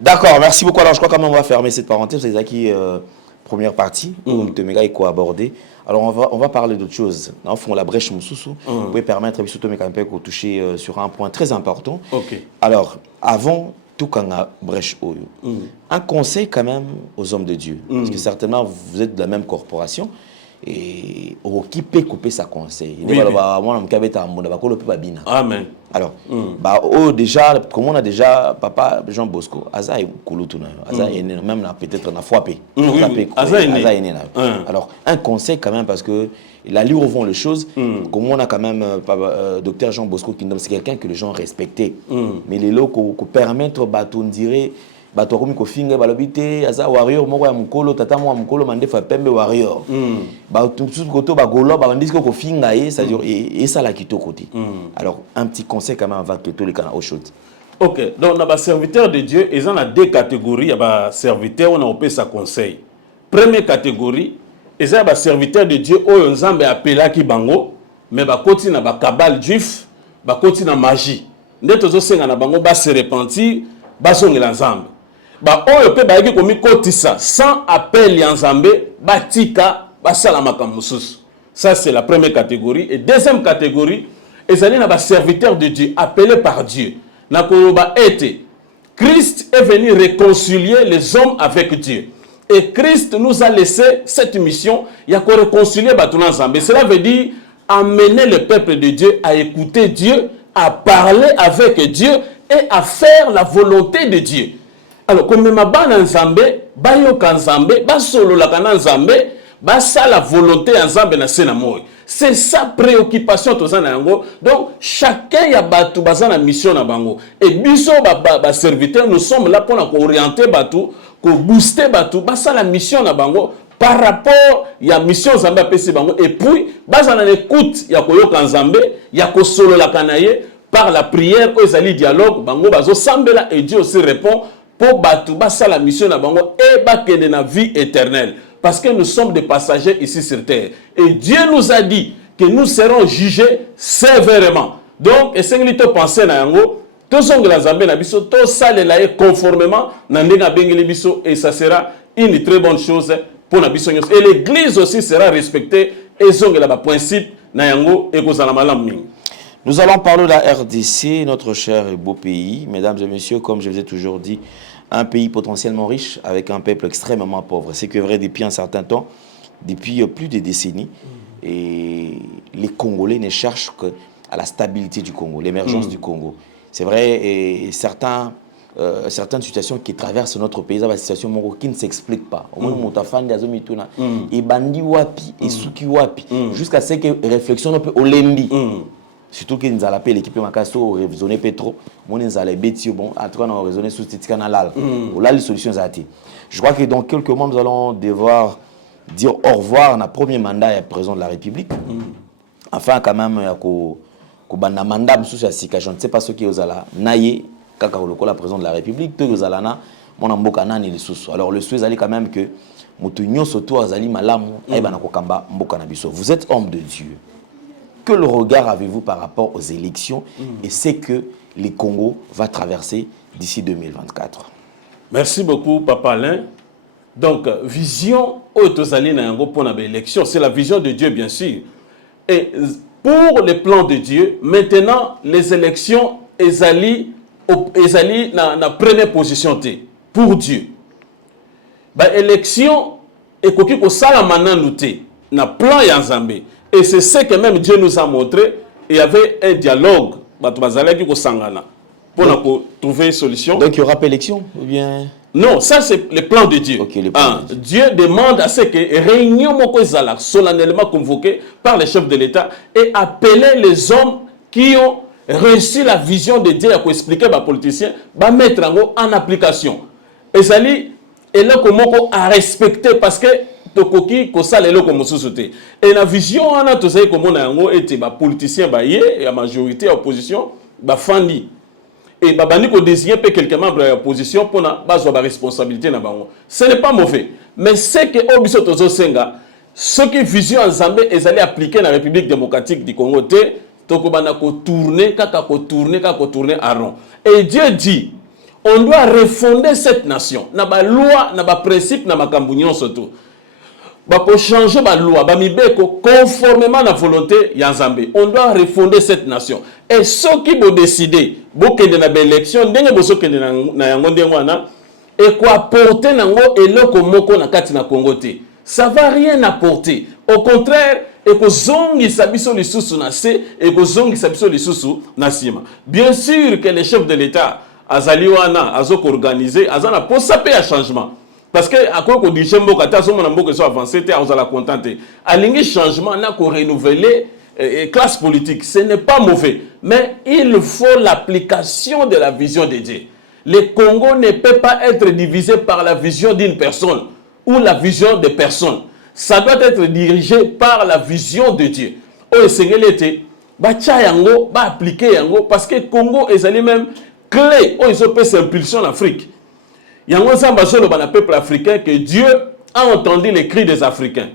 D'accord, merci beaucoup. Alors, je crois quand même on va fermer cette parenthèse. C'est qui première partie, où Tomega est abordé. Alors, on va parler d'autre chose. Dans fond, la brèche Moussoussou, vous pouvez permettre à Tomega de toucher sur un point très important. Okay. Alors, avant tout quand on brèche un conseil quand même aux hommes de Dieu. Parce que certainement, vous êtes de la même corporation. et occupé couper sa conseil. Oui, Amen. Alors, déjà, comme on a déjà papa Jean Bosco, Aza est Kouloutuna, Aza est né, même peut-être on a frappé. Aza est né. Alors, un conseil quand même, parce que il a lu au fond les choses, comme on a quand même docteur Jean Bosco Kingdom, c'est quelqu'un que les gens respectaient. Mais les lots qui permettent, on dirait, bato komi ko finga balobité aza warrior moko ya mukolo tata mo mukolo mandefa pembe warrior ba tout koto ba golo ba ndisiko ko finga et ça dire et ça la kito côté. Alors un petit conseil quand même avant que tout les canaux chaud. OK, donc na ba serviteur de Dieu, ils ont deux catégories, ya ba serviteur on a opé sa conseil. Première catégorie, ils ont ba serviteur de Dieu oyo nzambe appela ki bango mais ba koti na ba kabal juif, ba koti na magie. Ndeto zo senga na bango ba se repentir, ba songela nzambe. Ba oyo pe ba yaki komi kotisa sans appel ya nzambe batika basala makambo mususu. Ça c'est la première catégorie. Et deuxième catégorie, ezali na ba serviteur de Dieu appelé par Dieu. Na koloba ete Christ est venu réconcilier les hommes avec Dieu. Et Christ nous a laissé cette mission ya ko réconcilier batuna nzambe. Cela veut dire amener le peuple de Dieu à écouter Dieu, à parler avec Dieu et à faire la volonté de Dieu. Alors, comme ma bana nzambe, bayoka nzambe, basolo la kana nzambe, basa la volonté nzambe na sena moi. C'est sa préoccupation to na yango. Donc, chacun ya batu bazana mission na bango. Et biso ba serviteur, nous sommes là pour orienter batu, pour booster batu, basa la mission na bango par rapport ya mission nzambe apesi bango. Et puis, bazana l'écoute ya koyoka nzambe, ya ko solo la kanaye par la prière, ezali dialogue, bango bazo sambela et Dieu aussi répond. Pour battre la mission na bango et bakende na vie éternelle parce que nous sommes des passagers ici sur terre et Dieu nous a dit que nous serons jugés sévèrement. Donc essayez de penser na yango to songela nzambe na biso to salela ye conformément na ndenga bengeli biso et ça sera une très bonne chose pour na biso nyos et l'église aussi sera respectée et songela ba principe na yango e kozala malamu mingi. Nous allons parler de la RDC, notre cher et beau pays. Mesdames et messieurs, comme je vous ai toujours dit, un pays potentiellement riche avec un peuple extrêmement pauvre. C'est que vrai depuis un certain temps, depuis plus de décennies, et les Congolais ne cherchent qu'à la stabilité du Congo, l'émergence du Congo. C'est vrai, et certaines situations qui traversent notre pays, c'est des situations qui ne s'expliquent pas. Au moins, et bandi wapi, et souki wapi, jusqu'à ce que réflexion peut au lembi. Surtout qu'ils nous appellent l'équipe Makasso, révisionner Petro, mon nous allons bêtir, bon, en tout cas, on a raisonné sous ce canal. Là, les solutions ont été. Je crois que dans quelques mois, nous allons devoir dire au revoir à notre premier mandat et président de la République. Enfin, quand même, il y a un mandat, je ne sais pas ce qui est là, naïe, quand on a président de la République, tout est là, mon amboka ni les sous. Alors, le souhait, c'est quand même que Moutounio Soto Azali Malamu, vous êtes homme de Dieu. Quel regard avez-vous par rapport aux élections et ce que le Congo va traverser d'ici 2024? Merci beaucoup, Papa Alain. Donc, vision pour l'élection, c'est la vision de Dieu, bien sûr. Et pour les plans de Dieu, maintenant, les élections, Ezali na première position pour Dieu. L'élection, et ko sala mananouté, na plan Yanzambe. Et c'est ce que même Dieu nous a montré. Il y avait un dialogue pour trouver une solution. Donc il y aura pas élection ou bien... Non, ça c'est le plan de Dieu. Okay, de Dieu demande à ce que réunion solennellement convoquée par les chefs de l'État et appeler les hommes qui ont reçu la vision de Dieu pour expliquer aux politiciens, mettre en application. Et ça dit, et là comment à respecter parce que tokoki kosala eloko mosusu te et la vision wana tozali komona yango ete ba politicien ba ye ya majorité ya opposition ba fandi et ba bandi ko désigner pe quelques membres de l'opposition pour na bazwa ba responsabilité na bango. Ce n'est pas mauvais, mais c'est que obiso tozo senga ce qui vision ensemble ezali appliquer na République démocratique du Congo te tokobana ko tourner à rond. Et Dieu dit on doit refonder cette nation na ba loi na ba principe na makambu nyonso to. Pour changer la loi, conformément à la volonté Yanzambe, on doit refonder cette nation. Et ceux qui vont décider, et quoi apporter et le Congo na Congo, ça va rien apporter. Au contraire, ekozongisa biso lisusu na se, ekozongisa biso lisusu na sima. Bien sûr que les chefs de l'État azali wana azoko organiser azana posa pe ya changement. Parce que à quoi qu'on dit mboka ta somo na mboka so avancer te azala contenter. Alingi changement na ko renouveler classe politique, ce n'est pas mauvais, mais il faut l'application de la vision de Dieu. Le Congo ne peut pas être divisé par la vision d'une personne ou la vision de personnes. Ça doit être dirigé par la vision de Dieu. Oh, Seigneur, bacha yango, ba appliquer yango, parce que Congo est même clé. Oh, ils ont fait impulsion en Afrique. Yango samba solo bana peuple africain que Dieu a entendu les cris des Africains.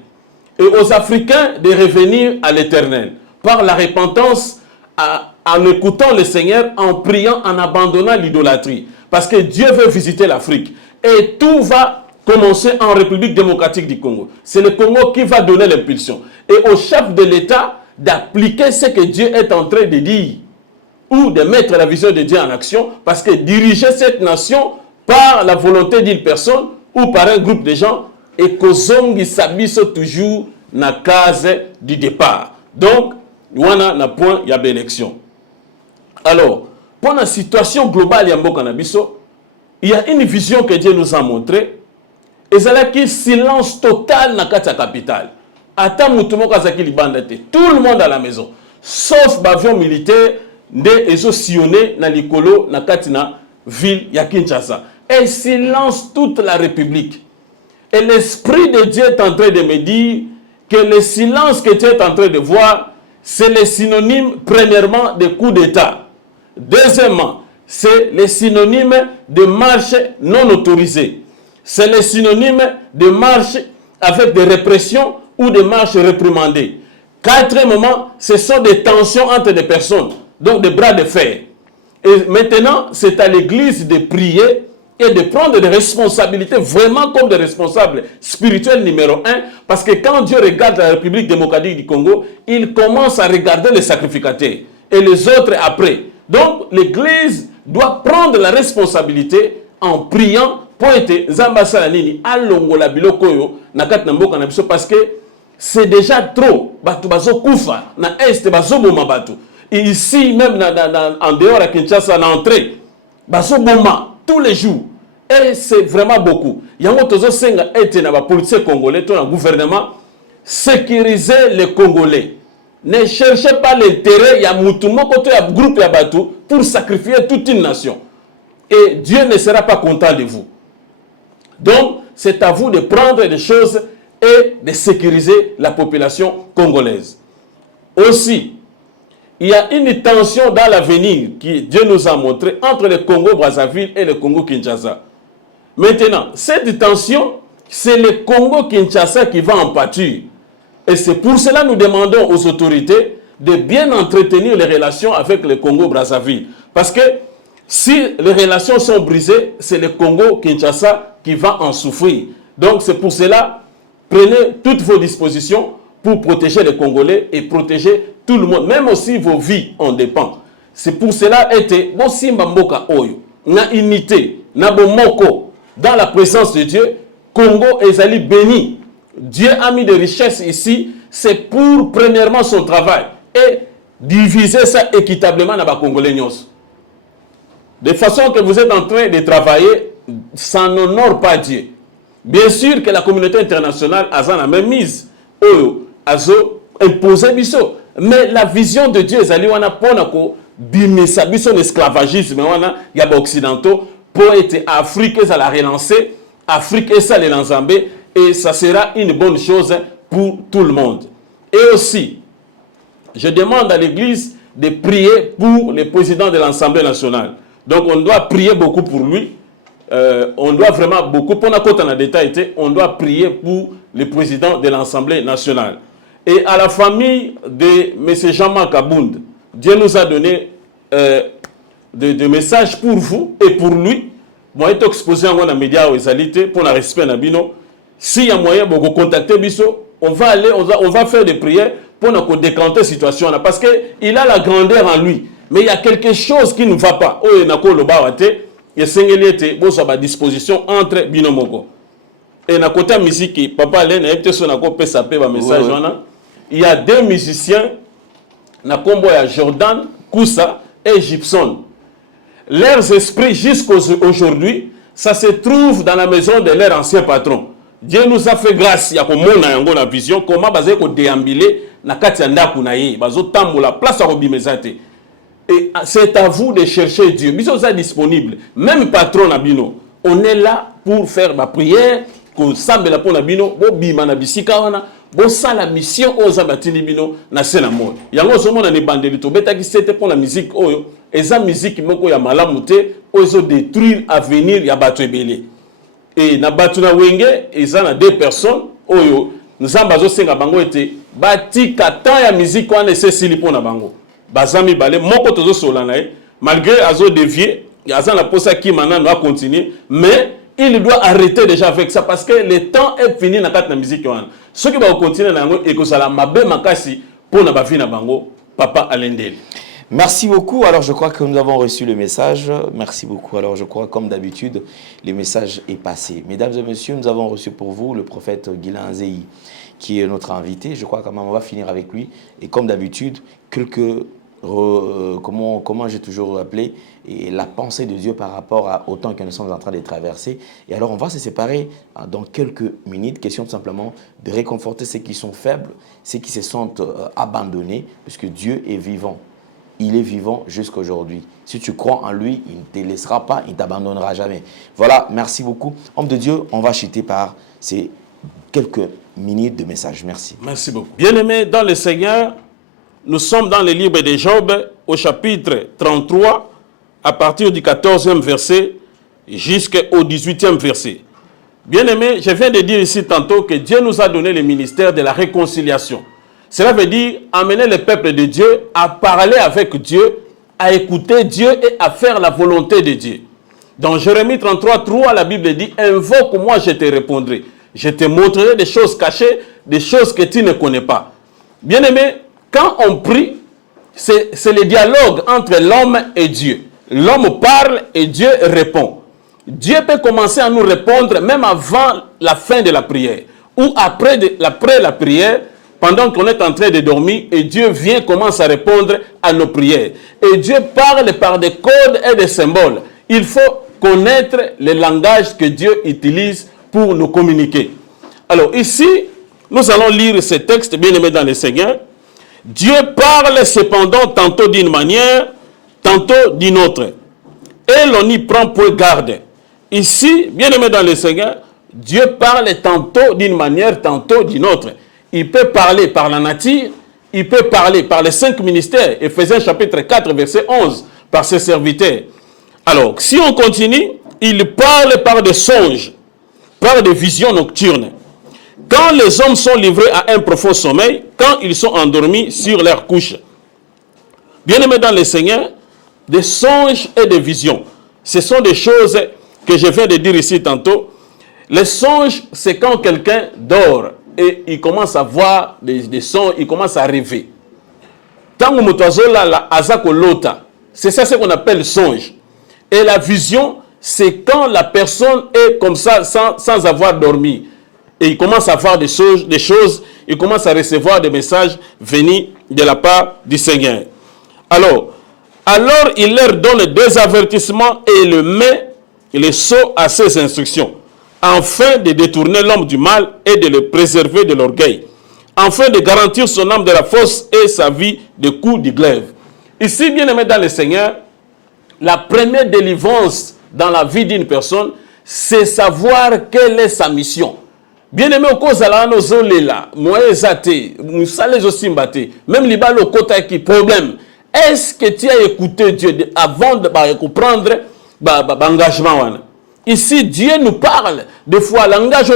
Et aux Africains de revenir à l'Éternel par la repentance, en écoutant le Seigneur, en priant, en abandonnant l'idolâtrie. Parce que Dieu veut visiter l'Afrique. Et tout va commencer en République démocratique du Congo. C'est le Congo qui va donner l'impulsion. Et au chef de l'État d'appliquer ce que Dieu est en train de dire. Ou de mettre la vision de Dieu en action. Parce que diriger cette nation par la volonté d'une personne ou par un groupe de gens, et kozongi sabiso toujours na case du départ. Donc, wana na point ya élection. Alors, pour la situation globale ya mboka na biso, il y a une vision que Dieu nous a montrée. Et c'est là qu'il silence total na kati ya capitale. Ata mutu moko azaki libanda te. Tout le monde à la maison, sauf l'avion militaire nde ezo sillonné na likolo na kati na ville ya Kinshasa. Et silence toute la République. Et l'Esprit de Dieu est en train de me dire que le silence que tu es en train de voir, c'est le synonyme, premièrement, de coup d'État. Deuxièmement, c'est le synonyme de marche non autorisée. C'est le synonyme de marche avec des répressions ou de marche réprimandées. Quatrièmement, ce sont des tensions entre des personnes, donc des bras de fer. Et maintenant, c'est à l'Église de prier et de prendre des responsabilités vraiment comme des responsables spirituels numéro 1, parce que quand Dieu regarde la République démocratique du Congo, il commence à regarder les sacrificateurs et les autres après. Donc l'Église doit prendre la responsabilité en priant pour être Zambasa Nini alongola biloko yo na kat na mboka na biso, parce que c'est déjà trop. Batu bazo kufa na est bazo boma batu. Et ici même en dehors à Kinshasa na entrée bazo boma tous les jours. Et c'est vraiment beaucoup. Yango tozo senga ete na ba policiers congolais, to na gouvernement sécuriser les Congolais. Ne cherchez pas l'intérêt ya mutu moko to ya groupe ya batu pour sacrifier toute une nation. Et Dieu ne sera pas content de vous. Donc, c'est à vous de prendre des choses et de sécuriser la population congolaise. Aussi, il y a une tension dans l'avenir que Dieu nous a montré entre le Congo-Brazzaville et le Congo-Kinshasa. Maintenant, cette tension, c'est le Congo-Kinshasa qui va en pâtir. Et c'est pour cela que nous demandons aux autorités de bien entretenir les relations avec le Congo-Brazzaville. Parce que si les relations sont brisées, c'est le Congo-Kinshasa qui va en souffrir. Donc c'est pour cela, prenez toutes vos dispositions pour protéger les Congolais et protéger tout le monde. Même aussi vos vies en dépendent. C'est pour cela que bon simba mboka oyo, na unité, na bomoko, dans la présence de Dieu, Congo ezali béni. Dieu a mis des richesses ici, c'est pour premièrement son travail et diviser ça équitablement dans les Congolais. De façon que vous êtes en train de travailler, ça n'honore pas Dieu. Bien sûr que la communauté internationale a la même mise, a imposé biso, mais la vision de Dieu ezali wana pona ko bimisa biso l'esclavagisme wana ya ba occidentaux pour être Afrique ça la relancer, Afrique et ça les l'enzambé, et ça sera une bonne chose pour tout le monde. Et aussi, je demande à l'Église de prier pour le président de l'Assemblée nationale. Donc on doit prier beaucoup pour lui. On doit vraiment beaucoup, pour la côte en détail, on doit prier pour le président de l'Assemblée nationale. Et à la famille de M. Jean-Marc Abound, Dieu nous a donné des messages pour vous et pour lui. Moi, je suis exposé dans les médias pour le respect de Nabino. S'il y a moyen de vous contacter, on va aller, on va faire des prières pour nous décanter la situation. Parce qu'il a la grandeur en lui. Mais il y a quelque chose qui ne va pas. Il y a une disposition entre Binomoko. Et na côté musique, papa Alain, message. Il y a 2 musiciens, na combo ya Jordan, Koussa et Gibson. Leurs esprits jusqu'aujourd'hui, ça se trouve dans la maison de leur ancien patron. Dieu nous a fait grâce, il y a comme la vision, comment baser ko déambuler na kati ndaku na ye, bazo tambola place à robimezate. Et c'est à vous de chercher Dieu. Biso est disponible. Même patron Nabino, on est là pour faire ma prière, que sambe la pour Nabino, bo bima na bisika wana, bo sa la mission aux abatini bino na sena mort. Yango somo na ne bandeli to beta ki c'était pour la musique oyo, eza musique moko ya malamu te, ozo détruire avenir ya bato ebele. Et na batu na wenge, eza na 2 personnes oyo, nzamba zo senga bango ete bati kata ya musique wana ese sili pour na bango. Bazami balé moko tozo solana malgré azo dévier aza na posa ki maintenant doit continuer mais il doit arrêter déjà avec ça parce que le temps est fini na kat na musique wana ceux qui va continuer na ngo et que ça la mabe makasi pour na ba vie na bango papa Alendel. Merci beaucoup. Alors, je crois que nous avons reçu le message. Merci beaucoup. Alors, je crois, comme d'habitude, le message est passé. Mesdames et messieurs, nous avons reçu pour vous le prophète Guilain Zéhi, qui est notre invité. Je crois qu'on va finir avec lui. Et comme d'habitude, quelques... comment j'ai toujours appelé et la pensée de Dieu par rapport au temps que nous sommes en train de traverser. Et alors, on va se séparer dans quelques minutes. Question tout simplement de réconforter ceux qui sont faibles, ceux qui se sentent abandonnés, puisque Dieu est vivant. Il est vivant jusqu'à aujourd'hui. Si tu crois en lui, il ne te laissera pas, il ne t'abandonnera jamais. Voilà, merci beaucoup. Homme de Dieu, on va chuter par ces quelques minutes de message. Merci. Merci beaucoup. Bien-aimés dans le Seigneur, nous sommes dans le livre de Job, au chapitre 33, à partir du 14e verset jusqu'au 18e verset. Bien-aimés, je viens de dire ici tantôt que Dieu nous a donné le ministère de la réconciliation. Cela veut dire amener le peuple de Dieu à parler avec Dieu, à écouter Dieu et à faire la volonté de Dieu. Dans Jérémie 33, 3, la Bible dit « Invoque-moi, je te répondrai. Je te montrerai des choses cachées, des choses que tu ne connais pas. » Bien-aimé, quand on prie, c'est le dialogue entre l'homme et Dieu. L'homme parle et Dieu répond. Dieu peut commencer à nous répondre même avant la fin de la prière ou après la prière, pendant qu'on est en train de dormir, et Dieu vient, commence à répondre à nos prières. Et Dieu parle par des codes et des symboles. Il faut connaître le langage que Dieu utilise pour nous communiquer. Alors ici, nous allons lire ce texte, bien aimé dans le Seigneur. Dieu parle cependant tantôt d'une manière, tantôt d'une autre. Et l'on y prend pour garde. Ici, bien aimé dans le Seigneur, Dieu parle tantôt d'une manière, tantôt d'une autre. Il peut parler par la nature, il peut parler par les 5 ministères, Éphésiens chapitre 4, verset 11, par ses serviteurs. Alors, si on continue, il parle par des songes, par des visions nocturnes. Quand les hommes sont livrés à un profond sommeil, quand ils sont endormis sur leur couche. Bien-aimés dans le Seigneur, des songes et des visions, ce sont des choses que je viens de dire ici tantôt. Les songes, c'est quand quelqu'un dort et il commence à voir des sons, il commence à rêver. Tango motoazola la azako lota, c'est ça ce qu'on appelle songe. Et la vision, c'est quand la personne est comme ça sans avoir dormi. Et il commence à voir des choses, il commence à recevoir des messages venus de la part du Seigneur. Alors il leur donne des avertissements et le met les sceaux à ses instructions, afin de détourner l'homme du mal et de le préserver de l'orgueil, afin de garantir son âme de la force et sa vie de coups du glaive. Ici, bien aimé dans le Seigneur, la première délivrance dans la vie d'une personne, c'est savoir quelle est sa mission. Bien aimé, au cause de la nozolela, moezate, musale zosimbate, même les balles au côté qui problème. Est-ce que tu as écouté Dieu avant de comprendre l'engagement? Ici, Dieu nous parle. Des fois, l'engagement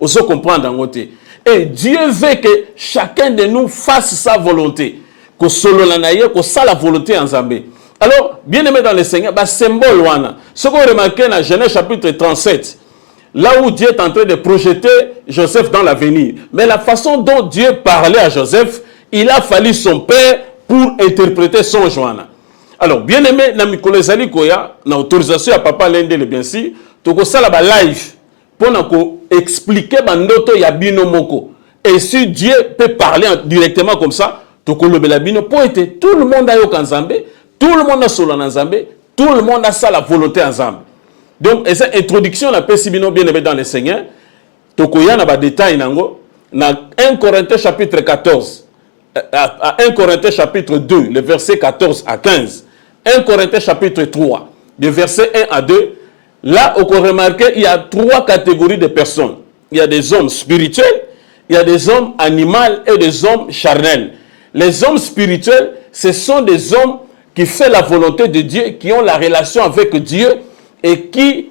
on se comprend dans côté. Et Dieu veut que chacun de nous fasse sa volonté. Que solo l'anaïe, que ça la volonté en Zambé. Alors, bien aimé dans le Seigneur, symbole wana. Ce qu'on remarque dans Genèse chapitre 37, là où Dieu est en train de projeter Joseph dans l'avenir. Mais la façon dont Dieu parlait à Joseph, il a fallu son père pour interpréter son joana. Alors, bien aimé, na mikolo ezali koya, na autorisation à papa Lendele bien sûr, toko sala ba live pour nous expliquer bandoto ya bino moko. Et si Dieu peut parler directement comme ça, tout le monde a yo kanzambe, tout le monde a solo nzambe, tout le monde a ça la volonté ensemble. Donc, et cette introduction la paix bien aimé dans le Seigneur, tokoya na ba détail nango na 1 Corinthiens chapitre 14 à 1 Corinthiens chapitre 2, le verset 14 à 15. 1 Corinthiens chapitre 3, le verset 1 à 2. Là, on peut remarquer il y a 3 catégories de personnes. Il y a des hommes spirituels, il y a des hommes animaux et des hommes charnels. Les hommes spirituels, ce sont des hommes qui font la volonté de Dieu, qui ont la relation avec Dieu et qui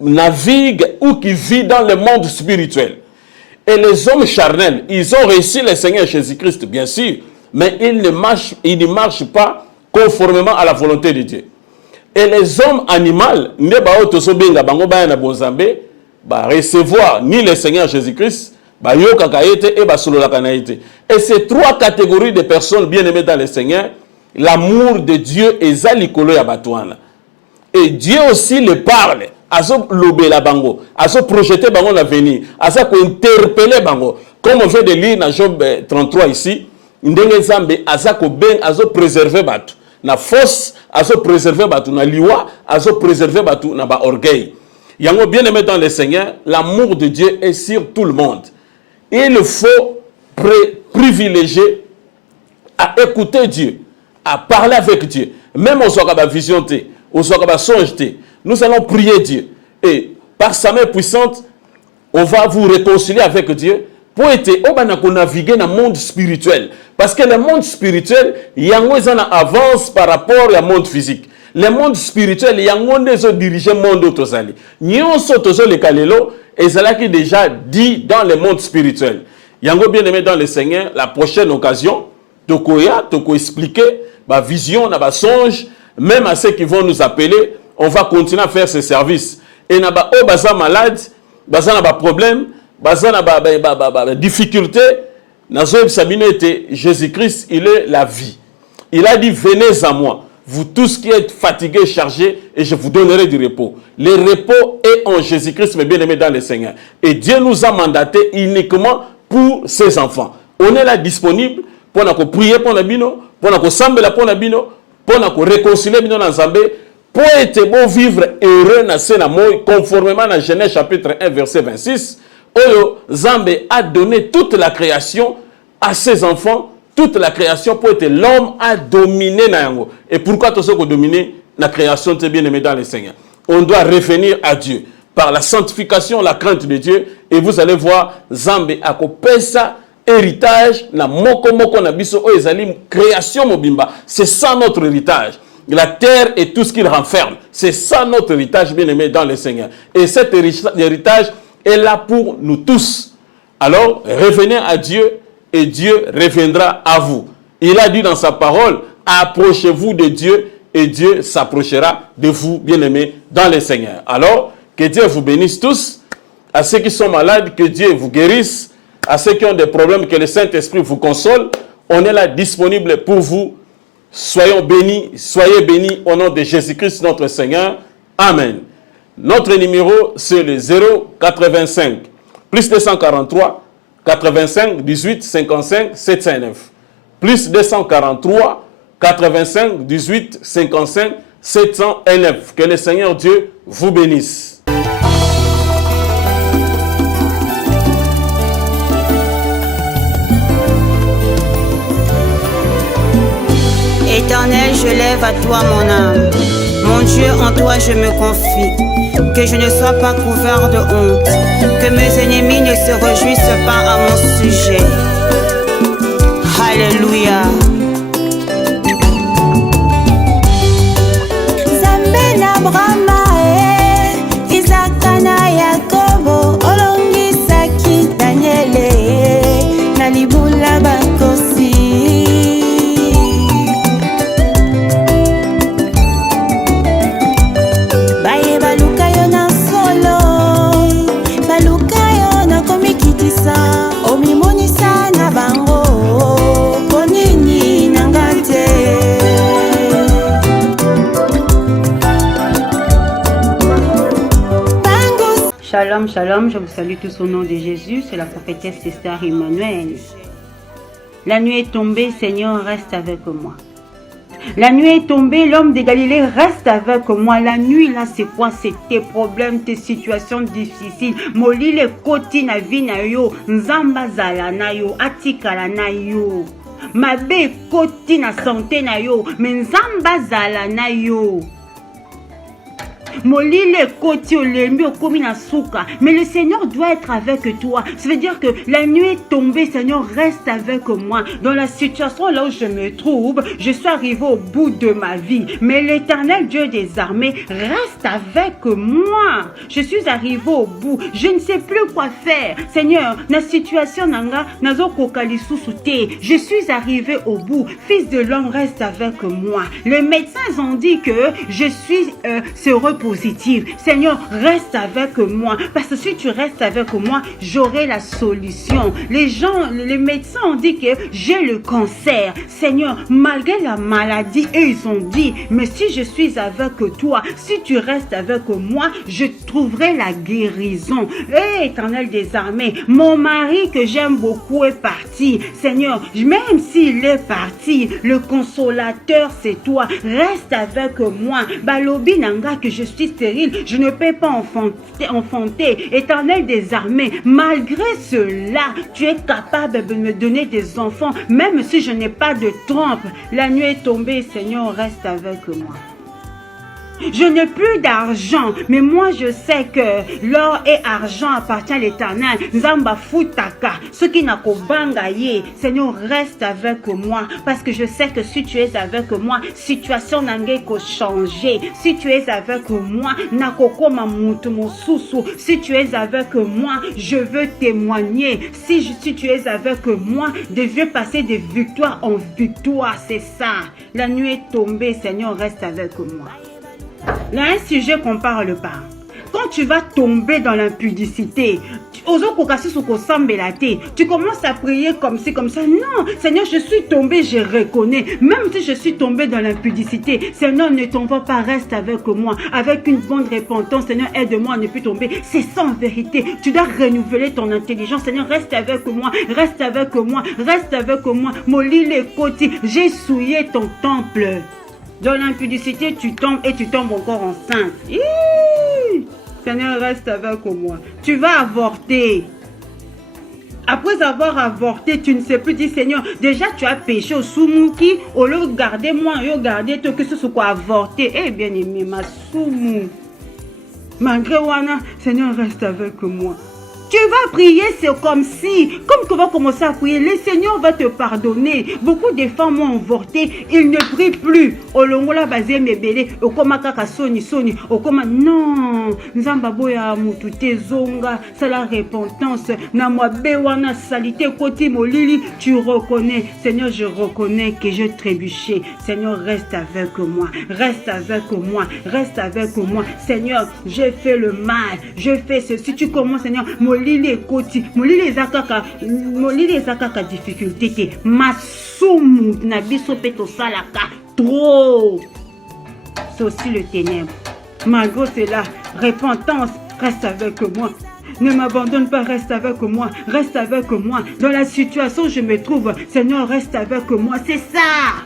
naviguent ou qui vivent dans le monde spirituel. Et les hommes charnels, ils ont réussi le Seigneur Jésus-Christ, bien sûr, mais ils ne marchent pas conformément à la volonté de Dieu. Et les hommes animaux, ne recevoir ni le Seigneur Jésus-Christ, et ces 3 catégories de personnes bien-aimées dans le Seigneur, l'amour de Dieu est zalikolo ya batouana. Et Dieu aussi le parle. Azo lobela bango, azo projeter bango l'avenir, azo interpeller bango. Comme on vient de lire dans Job 33 ici, ndenge zambe azo ben azo préserver batu. Na force azo préserver batu, na liwa azo préserver batu na ba orgueil. Yango bien aimé dans le Seigneur, l'amour de Dieu est sur tout le monde. Il faut privilégier à écouter Dieu, à parler avec Dieu. Même aux Okaba vision, aux Okaba songe, nous allons prier Dieu. Et par sa main puissante, on va vous réconcilier avec Dieu pour naviguer dans le monde spirituel. Parce que le monde spirituel, il y a une avance par rapport au monde physique. Le monde spirituel, il y a des dirigeants monde tozali. Nyon sotozo le kalelo, et c'est là qui est déjà dit dans le monde spirituel. Yango bien aimé dans le Seigneur, la prochaine occasion, toko expliquer ma vision, ma songe, même à ceux qui vont nous appeler, on va continuer à faire ce service. Et na ba baza malade, baza na ba problème, baza na ba difficulté, nazo sabine était Jésus-Christ, il est la vie. Il a dit venez à moi, vous tous qui êtes fatigués, chargés, et je vous donnerai du repos. Le repos est en Jésus-Christ, mes bien-aimés dans le Seigneur. Et Dieu nous a mandaté uniquement pour ses enfants. On est là disponible pour nous prier pour nous, pour nous sambler pour nous, pour nous réconcilier nous ensemble, pour être bon vivre heureux dans ce monde, conformément à Genèse chapitre 1 verset 26. Oyo Zambé a donné toute la création à ses enfants, toute la création pour être l'homme à dominer na yango. Et pourquoi tout ce qu'on dominer la création t'es bien aimé dans le Seigneur. On doit revenir à Dieu par la sanctification, la crainte de Dieu, et vous allez voir Zambé a kopesa héritage na moko na biso o ezali création mobimba. C'est ça notre héritage. La terre et tout ce qu'il renferme. C'est ça notre héritage bien aimé dans le Seigneur. Et cet héritage est là pour nous tous. Alors, revenez à Dieu et Dieu reviendra à vous. Il a dit dans sa parole, approchez-vous de Dieu et Dieu s'approchera de vous, bien-aimés, dans le Seigneur. Alors, que Dieu vous bénisse tous. À ceux qui sont malades, que Dieu vous guérisse. À ceux qui ont des problèmes, que le Saint-Esprit vous console. On est là disponible pour vous. Soyez bénis au nom de Jésus-Christ, notre Seigneur. Amen. Notre numéro, c'est le 085 plus 243 85 18 55 709. Plus 243 85 18 55 709. Que le Seigneur Dieu vous bénisse. Éternel, je lève à toi mon âme. Mon Dieu, en toi je me confie. Que je ne sois pas couvert de honte. Que mes ennemis ne se réjouissent pas à mon sujet. Alléluia. Zambé na Brahma Isaac na Yakobo Olongi Saki Daniele na libula bakosi. Shalom, Shalom, je vous salue tous au nom de Jésus, c'est la prophétesse Esther Emmanuel. La nuit est tombée, Seigneur, reste avec moi. La nuit est tombée, l'homme de Galilée reste avec moi. La nuit, là, c'est quoi? C'est tes problèmes, tes situations difficiles. Moli le koti na vi na yo, nzamba zala na yo, atikala na yo. Mabe koti na santé na yo, mais nzamba zala na yo. Molile koti olembi okomi na souka. Mais le Seigneur doit être avec toi. Ça veut dire que la nuit est tombée, Seigneur, reste avec moi. Dans la situation là où je me trouve, je suis arrivé au bout de ma vie. Mais l'Éternel Dieu des armées reste avec moi. Je suis arrivé au bout. Je ne sais plus quoi faire. Seigneur, la situation nanga nazo kokali susute. Je suis arrivé au bout. Fils de l'homme reste avec moi. Les médecins ont dit que je suis séropositif. Seigneur, reste avec moi. Parce que si tu restes avec moi, j'aurai la solution. Les médecins ont dit que j'ai le cancer. Seigneur, malgré la maladie, ils ont dit, mais si je suis avec toi, si tu restes avec moi, je trouverai la guérison. Éternel des armées, mon mari que j'aime beaucoup est parti. Seigneur, même s'il est parti, le consolateur c'est toi. Reste avec moi. Balobi nanga que je suis stérile, je ne peux pas enfanter. Éternel des armées, malgré cela, tu es capable de me donner des enfants, même si je n'ai pas de trompe. La nuit est tombée, Seigneur, reste avec moi. Je n'ai plus d'argent, mais moi je sais que l'or et argent appartient à l'Éternel. Nzamba futaka, ce qui n'a qu'au bangaye. Seigneur, reste avec moi, parce que je sais que si tu es avec moi, situation n'a qu'à changer. Si tu es avec moi, n'a qu'au mamutu mosusu. Si tu es avec moi, je veux témoigner. Si tu es avec moi, je veux passer de victoire en victoire. C'est ça. La nuit est tombée, Seigneur, reste avec moi. Il y a un sujet qu'on parle pas. Quand tu vas tomber dans l'impudicité, tu commences à prier comme ci, comme ça. Non, Seigneur, je suis tombé, je reconnais. Même si je suis tombé dans l'impudicité, Seigneur, ne tombe pas, reste avec moi. Avec une bonne repentance, Seigneur, aide-moi à ne plus tomber. C'est ça en vérité. Tu dois renouveler ton intelligence. Seigneur, reste avec moi, reste avec moi, reste avec moi. Moli les côtés, j'ai souillé ton temple. Dans l'impudicité, tu tombes et tu tombes encore enceinte. Seigneur, reste avec moi. Tu vas avorter. Après avoir avorté, tu ne sais plus dire, Seigneur, déjà tu as péché au soumouki, au lieu de garder moi, au lieu de garder toi, que ce soit quoi avorter. Eh bien aimé, ma soumou. Malgré Wana, Seigneur, reste avec moi. Tu vas prier, c'est comme si, comme tu vas commencer à prier, le Seigneur va te pardonner. Beaucoup de femmes ont avorté, ils ne prient plus. Olongola basé mebele, okoma kaka soni, okoma non, nzamba boya mutute zonga, c'est la repentance. Na moi bewana salité koti molili, tu reconnais, Seigneur, je reconnais que j'ai trébuché. Seigneur, reste avec moi, reste avec moi, reste avec moi. Seigneur, j'ai fait le mal, je fais ceci. Tu commences, Seigneur, molili koti, molili zakaka difficulté te masumu na biso peto salaka trop. C'est aussi le ténèbre. Malgré cela, repentance, reste avec moi. Ne m'abandonne pas, reste avec moi, reste avec moi. Dans la situation où je me trouve, Seigneur, reste avec moi. C'est ça.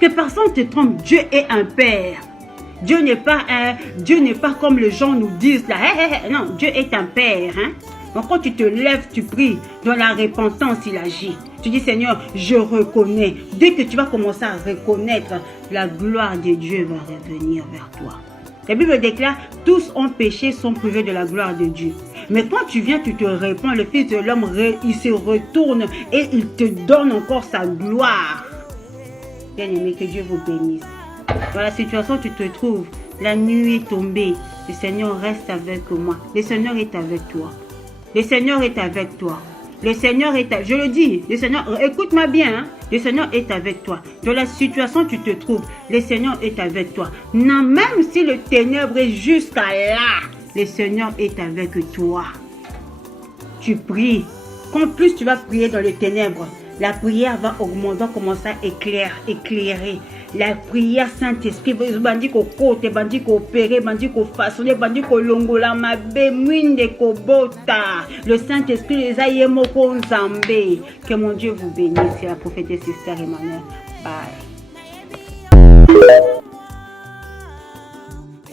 Que personne te trompe, Dieu est un Père. Dieu n'est pas comme les gens nous disent là. Non, Dieu est un Père. Hein? Donc quand tu te lèves, tu pries. Dans la repentance, il agit. Tu dis, Seigneur, je reconnais. Dès que tu vas commencer à reconnaître, la gloire de Dieu va revenir vers toi. La Bible déclare, tous ont péché, sont privés de la gloire de Dieu. Mais quand tu viens, tu te réponds, le Fils de l'homme, il se retourne et il te donne encore sa gloire. Bien aimé, que Dieu vous bénisse. Dans la situation où tu te trouves, la nuit est tombée. Le Seigneur reste avec moi. Le Seigneur est avec toi. Le Seigneur est avec toi. Le Seigneur est avec... Je le dis, le Seigneur, écoute-moi bien. Hein? Le Seigneur est avec toi. Dans la situation où tu te trouves, le Seigneur est avec toi. Non, même si le ténèbre est jusqu'à là, le Seigneur est avec toi. Tu pries. Quand plus tu vas prier dans les ténèbres, La prière va augmenter, va commencer à éclairer. La prière Saint-Esprit, bandi ko kote, bandi ko opérer, bandi ko façonner, bandi ko longola mabe, mwinde ko bota. Le Saint-Esprit les a yemoko nzambe. Que mon Dieu vous bénisse. C'est la prophétesse Esther Emmanuel. Bye.